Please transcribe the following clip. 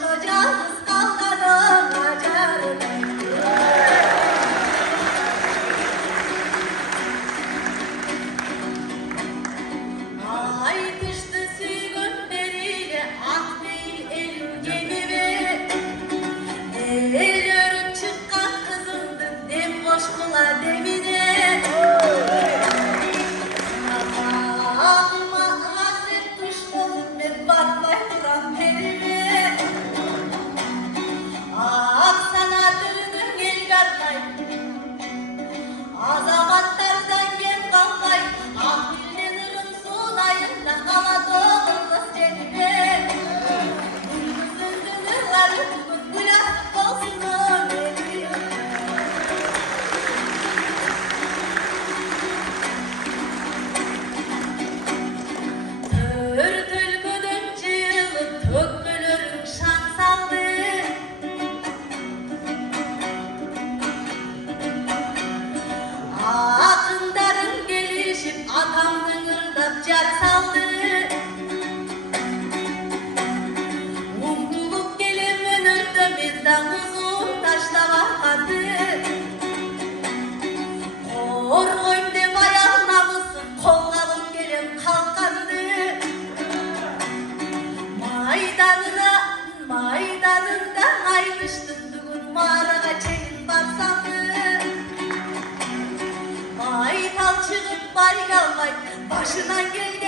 Şocağız kalkanın acarını. Ay düştü süğünleriyle ah değil el geliver. El örüp çıkan kızımdır dem boş kula demine. Ağıma hasret düştüm ben bakmay duran perime. Ah sana durdum gel katmay. Azamatlardan gel kalkay. Ah dinlenirim sunayım da hava doğulmaz cennet. Sındırırlar bugün bulat olsun beni. Törtül güdünce yılıp tökülür şan saldı. Akındarın gelişip atam dıngırdap car saldı. Umduluk gelimin önümünden uzun taşla vardı. Korkoyum de bayanlamışsın kollarım gelip kalkandı. Maidanından ayrıştın bugün mağaraga çekip baksandı. Ay tal çıkıp bay kalmay başından gel